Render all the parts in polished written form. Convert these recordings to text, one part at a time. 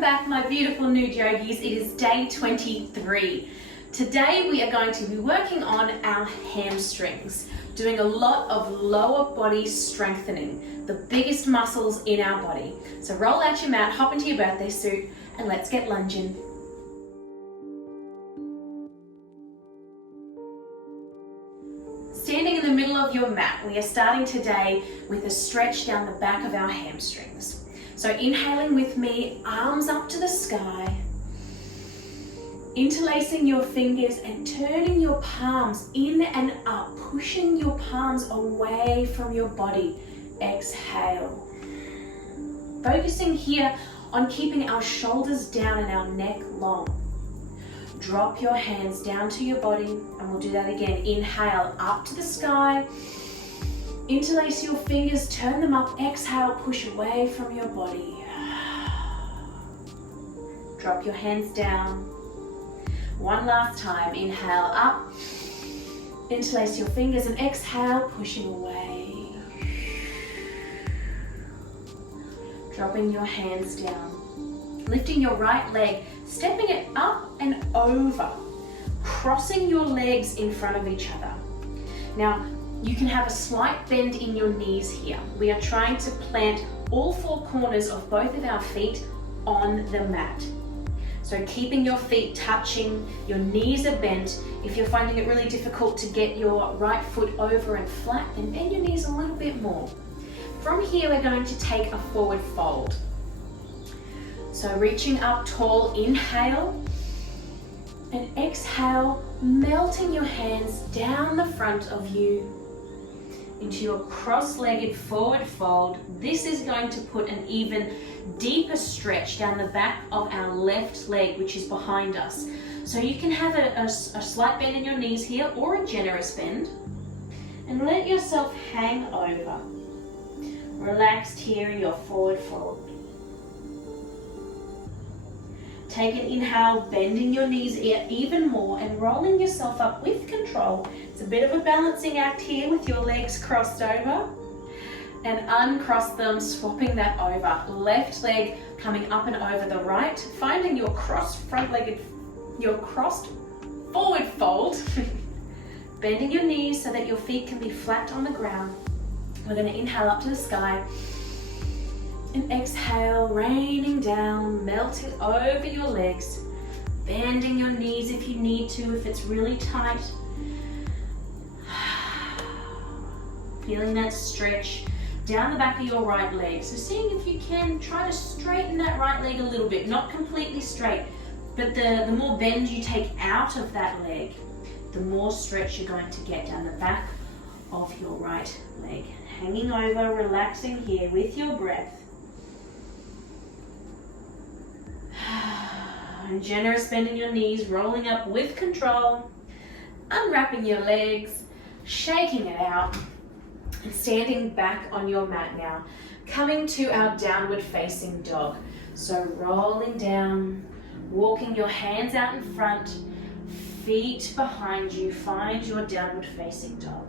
Welcome back, my beautiful new yogis. It is day 23. Today we are going to be working on our hamstrings, doing a lot of lower body strengthening, the biggest muscles in our body. So roll out your mat, hop into your birthday suit, and let's get lunging. Standing in the middle of your mat, we are starting today with a stretch down the back of our hamstrings. So inhaling with me, arms up to the sky, interlacing your fingers and turning your palms in and up, pushing your palms away from your body. Exhale. Focusing here on keeping our shoulders down and our neck long. Drop your hands down to your body, and we'll do that again. Inhale up to the sky. Interlace your fingers, turn them up. Exhale, push away from your body. Drop your hands down. One last time. Inhale up. Interlace your fingers and exhale, pushing away. Dropping your hands down. Lifting your right leg, stepping it up and over. Crossing your legs in front of each other. Now, you can have a slight bend in your knees here. We are trying to plant all four corners of both of our feet on the mat. So keeping your feet touching, your knees are bent. If you're finding it really difficult to get your right foot over and flat, then bend your knees a little bit more. From here, we're going to take a forward fold. So reaching up tall, inhale, and exhale, melting your hands down the front of you into your cross-legged forward fold. This is going to put an even deeper stretch down the back of our left leg, which is behind us. So you can have a slight bend in your knees here or a generous bend, and let yourself hang over. Relaxed here in your forward fold. Take an inhale, bending your knees even more and rolling yourself up with control. It's a bit of a balancing act here with your legs crossed over. And uncross them, swapping that over. Left leg coming up and over the right, finding your crossed forward fold. Bending your knees so that your feet can be flat on the ground. We're going to inhale up to the sky. And exhale, raining down, melting over your legs, bending your knees if you need to, if it's really tight. Feeling that stretch down the back of your right leg. So seeing if you can try to straighten that right leg a little bit, not completely straight, but the more bend you take out of that leg, the more stretch you're going to get down the back of your right leg. Hanging over, relaxing here with your breath. And generous bend in your knees, rolling up with control, unwrapping your legs, shaking it out, and standing back on your mat now. Coming to our downward facing dog. So rolling down, walking your hands out in front, feet behind you, find your downward facing dog.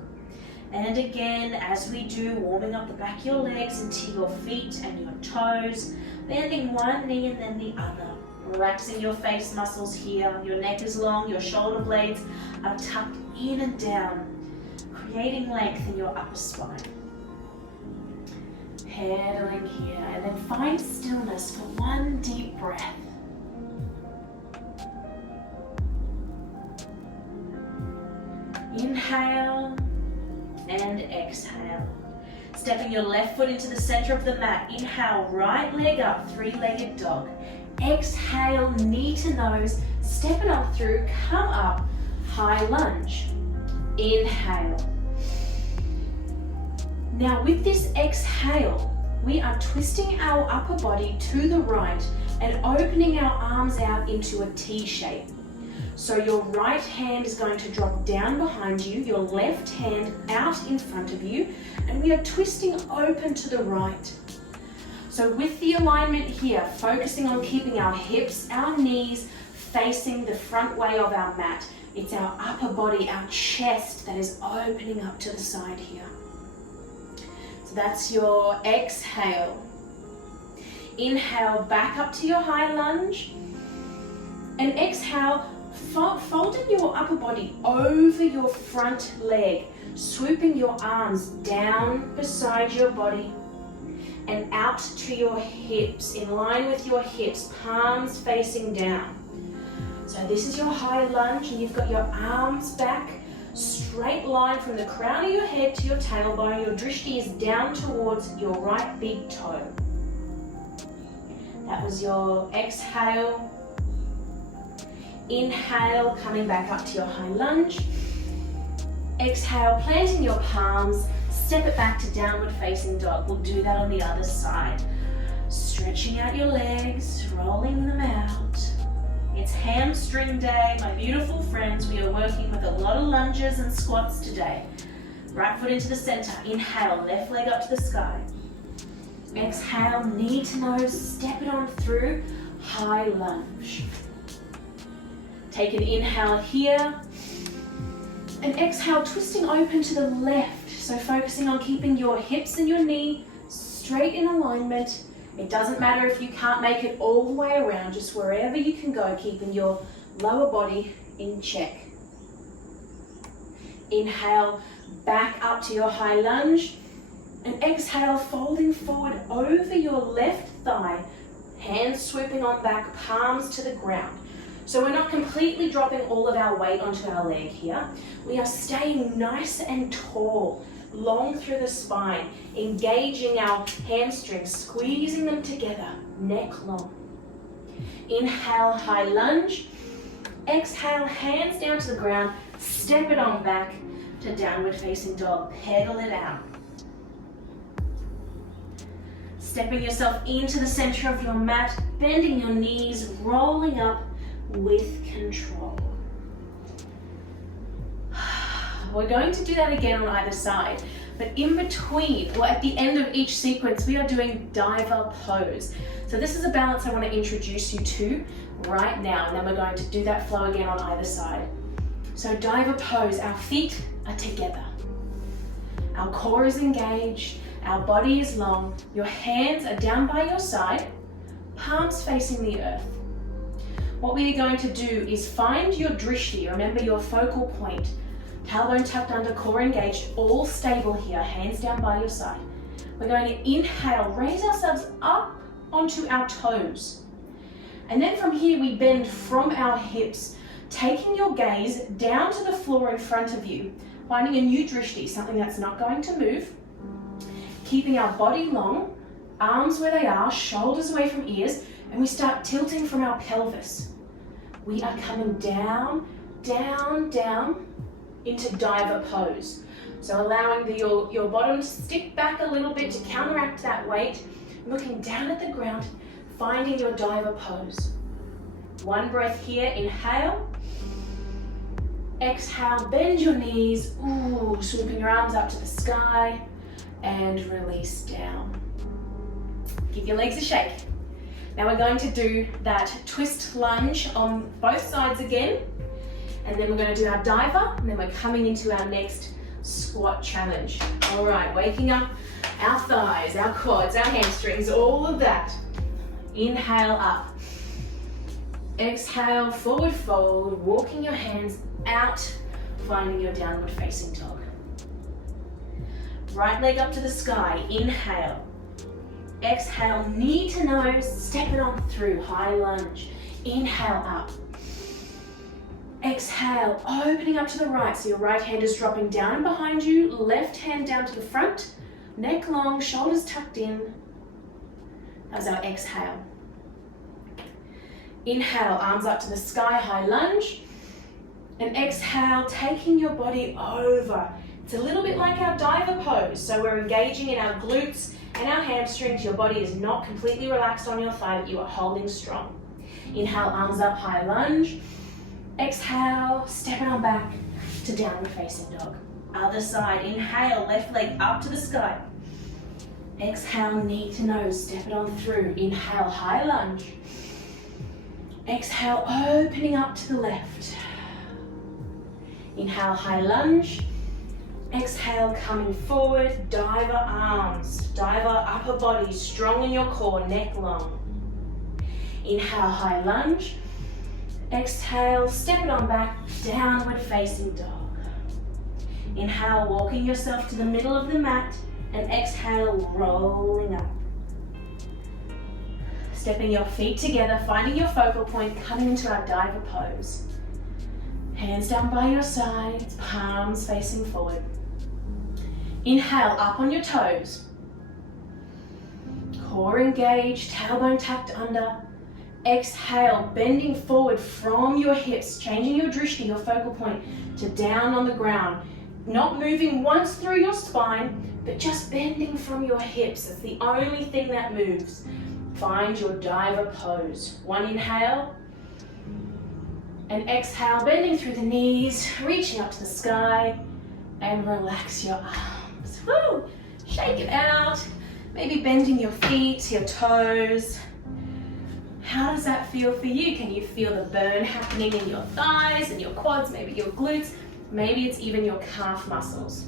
And again, as we do, warming up the back of your legs into your feet and your toes, bending one knee and then the other. Relaxing your face muscles here. Your neck is long, your shoulder blades are tucked in and down, creating length in your upper spine. Pedaling here, and then find stillness for one deep breath. Inhale and exhale. Stepping your left foot into the center of the mat. Inhale, right leg up, three-legged dog. Exhale, knee to nose, step it up through, come up, high lunge. Inhale. Now with this exhale, we are twisting our upper body to the right and opening our arms out into a T shape. So your right hand is going to drop down behind you, your left hand out in front of you, and we are twisting open to the right. So with the alignment here, focusing on keeping our hips, our knees facing the front way of our mat. It's our upper body, our chest that is opening up to the side here. So that's your exhale. Inhale, back up to your high lunge. And exhale, folding your upper body over your front leg, swooping your arms down beside your body and out to your hips, in line with your hips, palms facing down. So this is your high lunge, and you've got your arms back, straight line from the crown of your head to your tailbone. Your drishti is down towards your right big toe. That was your exhale. Inhale, coming back up to your high lunge. Exhale, planting your palms, step it back to downward facing dog. We'll do that on the other side. Stretching out your legs, rolling them out. It's hamstring day, my beautiful friends. We are working with a lot of lunges and squats today. Right foot into the center. Inhale, left leg up to the sky. Exhale, knee to nose, step it on through, high lunge. Take an inhale here, and exhale, twisting open to the left. So focusing on keeping your hips and your knee straight in alignment. It doesn't matter if you can't make it all the way around, just wherever you can go, keeping your lower body in check. Inhale, back up to your high lunge, and exhale, folding forward over your left thigh, hands swooping on back, palms to the ground. So we're not completely dropping all of our weight onto our leg here. We are staying nice and tall, long through the spine, engaging our hamstrings, squeezing them together, neck long. Inhale, high lunge. Exhale, hands down to the ground, step it on back to downward facing dog, pedal it out. Stepping yourself into the center of your mat, bending your knees, rolling up with control. We're going to do that again on either side, but in between, or at the end of each sequence, we are doing diver pose. So this is a balance I want to introduce you to right now, and then we're going to do that flow again on either side. So diver pose, our feet are together. Our core is engaged, our body is long, your hands are down by your side, palms facing the earth. What we are going to do is find your drishti, remember your focal point, tailbone tucked under, core engaged, all stable here, hands down by your side. We're going to inhale, raise ourselves up onto our toes. And then from here we bend from our hips, taking your gaze down to the floor in front of you, finding a new drishti, something that's not going to move. Keeping our body long, arms where they are, shoulders away from ears, and we start tilting from our pelvis. We are coming down, down, down into diver pose. So allowing your bottom to stick back a little bit to counteract that weight, looking down at the ground, finding your diver pose. One breath here, inhale. Exhale, bend your knees, swooping your arms up to the sky, and release down. Give your legs a shake. Now we're going to do that twist lunge on both sides again, and then we're going to do our diver, and then we're coming into our next squat challenge. All right, waking up our thighs, our quads, our hamstrings, all of that. Inhale up. Exhale, forward fold, walking your hands out, finding your downward facing dog. Right leg up to the sky, inhale. Exhale, knee to nose, step it on through, high lunge. Inhale up. Exhale, opening up to the right, so your right hand is dropping down behind you, left hand down to the front, neck long, shoulders tucked in. That's our exhale. Inhale, arms up to the sky, high lunge. And exhale, taking your body over. It's a little bit like our diver pose, so we're engaging in our glutes and our hamstrings. Your body is not completely relaxed on your thigh, but you are holding strong. Inhale, arms up, high lunge. Exhale, step it on back to downward facing dog. Other side, inhale, left leg up to the sky. Exhale, knee to nose, step it on through. Inhale, high lunge. Exhale, opening up to the left. Inhale, high lunge. Exhale, coming forward, diver arms, diver upper body, strong in your core, neck long. Inhale, high lunge. Exhale, step it on back, downward facing dog. Inhale, walking yourself to the middle of the mat, and exhale, rolling up. Stepping your feet together, finding your focal point, coming into our diver pose. Hands down by your sides, palms facing forward. Inhale, up on your toes. Core engaged, tailbone tucked under. Exhale, bending forward from your hips, changing your drishti, your focal point, to down on the ground. Not moving once through your spine, but just bending from your hips. It's the only thing that moves. Find your diver pose. One inhale, and exhale, bending through the knees, reaching up to the sky, and relax your arms. Woo! Shake it out. Maybe bending your feet, your toes. How does that feel for you? Can you feel the burn happening in your thighs and your quads, maybe your glutes? Maybe it's even your calf muscles.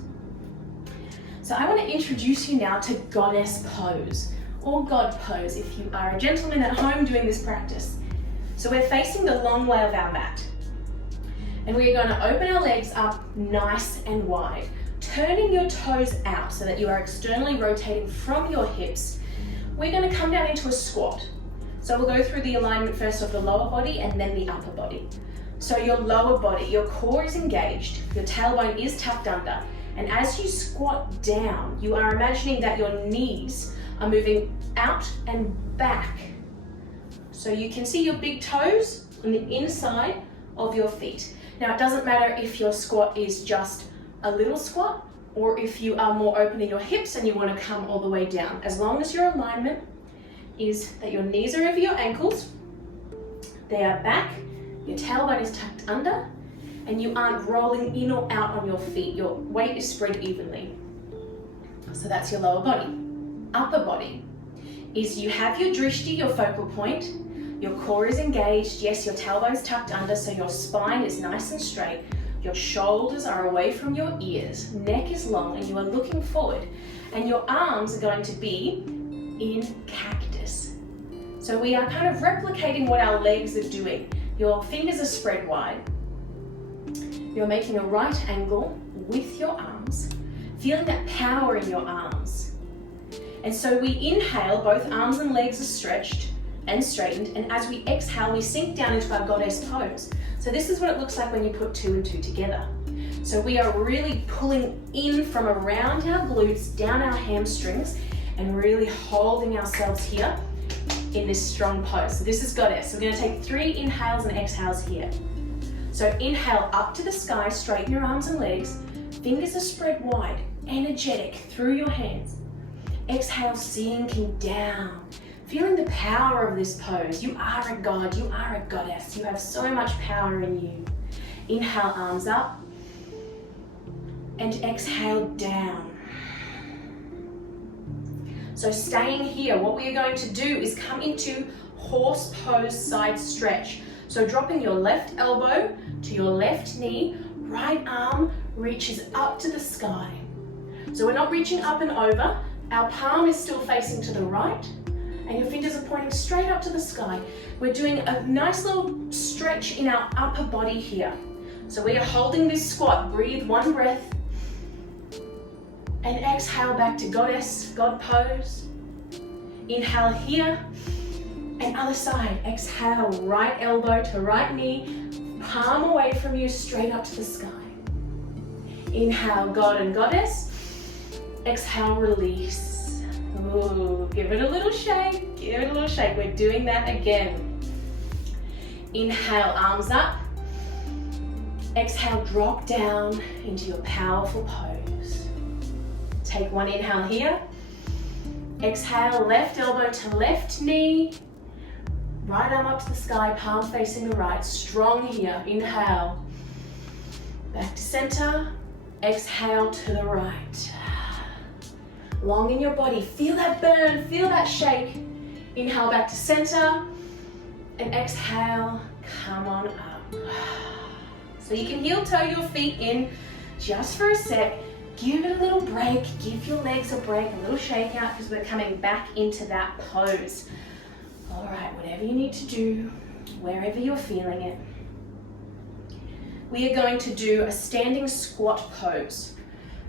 So I want to introduce you now to goddess pose, or God pose if you are a gentleman at home doing this practice. So we're facing the long way of our mat. And we're going to open our legs up nice and wide, turning your toes out so that you are externally rotating from your hips. We're going to come down into a squat. So we'll go through the alignment first of the lower body and then the upper body. So your lower body, your core is engaged, your tailbone is tucked under, and as you squat down, you are imagining that your knees are moving out and back. So you can see your big toes on the inside of your feet. Now it doesn't matter if your squat is just a little squat or if you are more open in your hips and you want to come all the way down. As long as your alignment is that your knees are over your ankles, they are back, your tailbone is tucked under, and you aren't rolling in or out on your feet. Your weight is spread evenly. So that's your lower body. Upper body is you have your drishti, your focal point, your core is engaged, yes, your tailbone's tucked under, so your spine is nice and straight, your shoulders are away from your ears, neck is long, and you are looking forward, and your arms are going to be in cactus. So we are kind of replicating what our legs are doing. Your fingers are spread wide. You're making a right angle with your arms, feeling that power in your arms. And so we inhale, both arms and legs are stretched and straightened, and as we exhale, we sink down into our goddess pose. So this is what it looks like when you put two and two together. So we are really pulling in from around our glutes, down our hamstrings, and really holding ourselves here in this strong pose. So this is goddess. So we're going to take 3 inhales and exhales here. So inhale up to the sky, straighten your arms and legs, fingers are spread wide, energetic through your hands. Exhale, sinking down, feeling the power of this pose. You are a god, you are a goddess, you have so much power in you. Inhale, arms up, and exhale down. So staying here, what we are going to do is come into horse pose side stretch. So dropping your left elbow to your left knee, right arm reaches up to the sky. So we're not reaching up and over, our palm is still facing to the right, and your fingers are pointing straight up to the sky. We're doing a nice little stretch in our upper body here. So we are holding this squat, breathe 1 breath, and exhale back to goddess, God pose. Inhale here, and other side. Exhale, right elbow to right knee, palm away from you, straight up to the sky. Inhale, God and goddess. Exhale, release. Ooh, give it a little shake, give it a little shake. We're doing that again. Inhale, arms up. Exhale, drop down into your powerful pose. Take 1 inhale here. Exhale, left elbow to left knee. Right arm up to the sky, palm facing the right. Strong here. Inhale. Back to center. Exhale to the right. Long in your body. Feel that burn, feel that shake. Inhale back to center. And exhale, come on up. So you can heel toe your feet in just for a sec. Give it a little break, give your legs a break, a little shake out because we're coming back into that pose. All right, whatever you need to do, wherever you're feeling it. We are going to do a standing squat pose.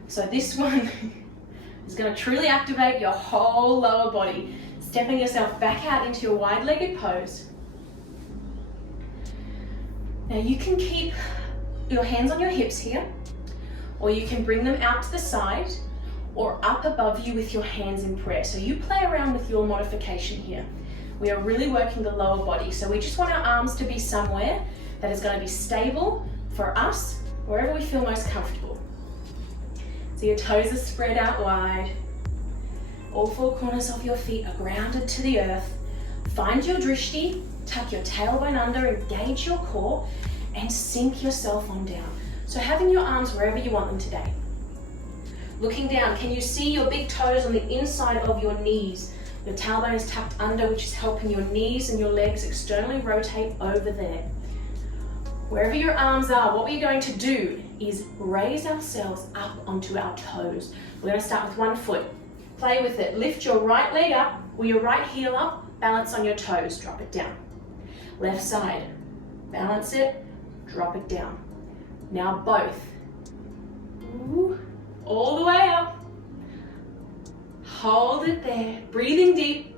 So this one is going to truly activate your whole lower body, stepping yourself back out into your wide-legged pose. Now you can keep your hands on your hips here, or you can bring them out to the side or up above you with your hands in prayer. So you play around with your modification here. We are really working the lower body. So we just want our arms to be somewhere that is going to be stable for us, wherever we feel most comfortable. So your toes are spread out wide. All four corners of your feet are grounded to the earth. Find your drishti, tuck your tailbone under, engage your core, and sink yourself on down. So having your arms wherever you want them today. Looking down, can you see your big toes on the inside of your knees? Your tailbone is tucked under, which is helping your knees and your legs externally rotate over there. Wherever your arms are, what we're going to do is raise ourselves up onto our toes. We're going to start with one foot. Play with it. Lift your right leg up or your right heel up, balance on your toes, drop it down. Left side, balance it, drop it down. Now both. Ooh, all the way up. Hold it there, breathing deep.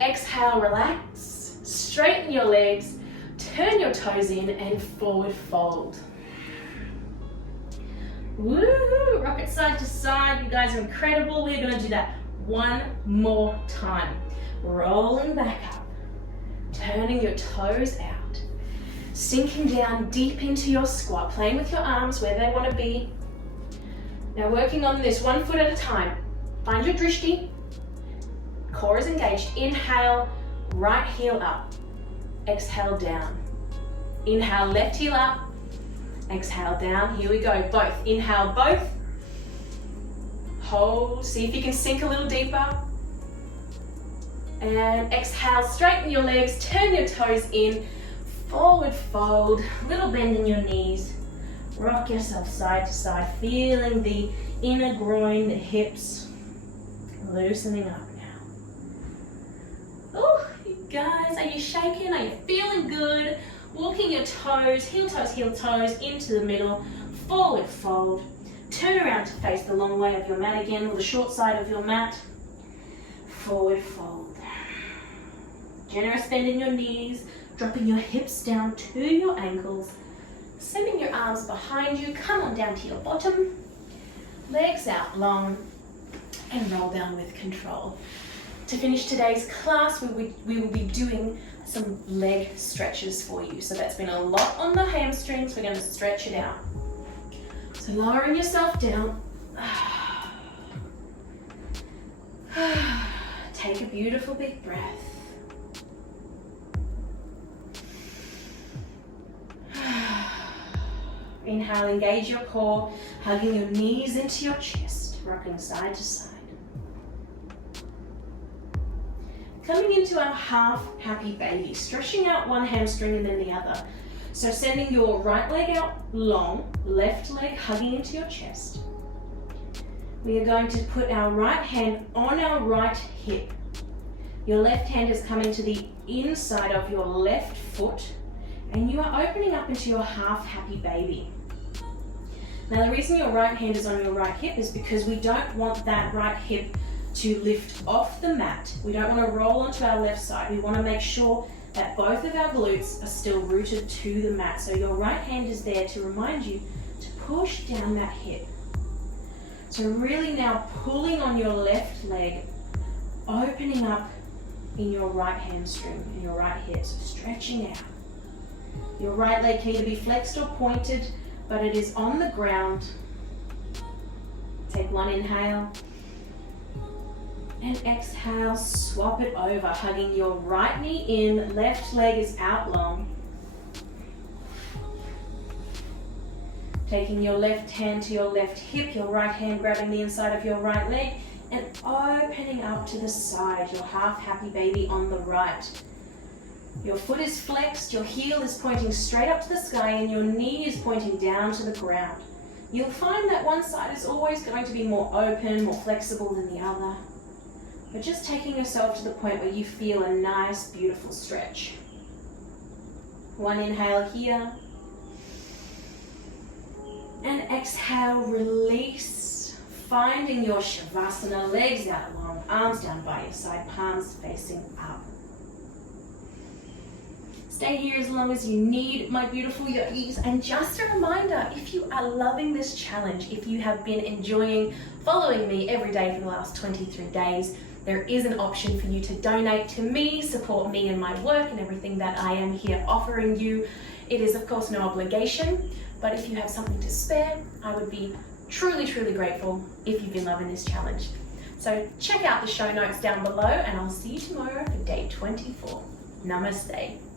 Exhale, relax. Straighten your legs, turn your toes in and forward fold. Woohoo! Rock it side to side. You guys are incredible. We're going to do that one more time. Rolling back up, turning your toes out, sinking down deep into your squat, playing with your arms where they want to be. Now working on this one foot at a time. Find your drishti, core is engaged. Inhale, right heel up, exhale down. Inhale, left heel up, exhale down. Here we go, both. Inhale, both. Hold, see if you can sink a little deeper. And exhale, straighten your legs, turn your toes in, forward fold, little bend in your knees. Rock yourself side to side, feeling the inner groin, the hips, loosening up now. Oh, you guys, are you shaking? Are you feeling good? Walking your toes, heel toes into the middle, forward fold. Turn around to face the long way of your mat again, or the short side of your mat. Forward fold. Generous bend in your knees, dropping your hips down to your ankles. Sending your arms behind you, come on down to your bottom, legs out long, and roll down with control. To finish today's class, we will be doing some leg stretches for you. So that's been a lot on the hamstrings, we're going to stretch it out. So lowering yourself down, take a beautiful big breath. Inhale, engage your core, hugging your knees into your chest, rocking side to side. Coming into our half happy baby, stretching out one hamstring and then the other. So sending your right leg out long, left leg hugging into your chest. We are going to put our right hand on our right hip. Your left hand is coming to the inside of your left foot, and you are opening up into your half happy baby. Now the reason your right hand is on your right hip is because we don't want that right hip to lift off the mat. We don't want to roll onto our left side. We want to make sure that both of our glutes are still rooted to the mat. So your right hand is there to remind you to push down that hip. So really now pulling on your left leg, opening up in your right hamstring, in your right hip, so stretching out. Your right leg can either be flexed or pointed, but it is on the ground. Take one inhale. And exhale, swap it over, hugging your right knee in, left leg is out long. Taking your left hand to your left hip, your right hand grabbing the inside of your right leg, and opening up to the side, your half happy baby on the right. Your foot is flexed, your heel is pointing straight up to the sky, and your knee is pointing down to the ground. You'll find that one side is always going to be more open, more flexible than the other. But just taking yourself to the point where you feel a nice, beautiful stretch. One inhale here. And exhale, release. Finding your Shavasana, legs out long, arms down by your side, palms facing up. Stay here as long as you need, my beautiful yogis. And just a reminder, if you are loving this challenge, if you have been enjoying following me every day for the last 23 days, there is an option for you to donate to me, support me and my work and everything that I am here offering you. It is, of course, no obligation, but if you have something to spare, I would be truly, truly grateful if you've been loving this challenge. So check out the show notes down below, and I'll see you tomorrow for day 24. Namaste.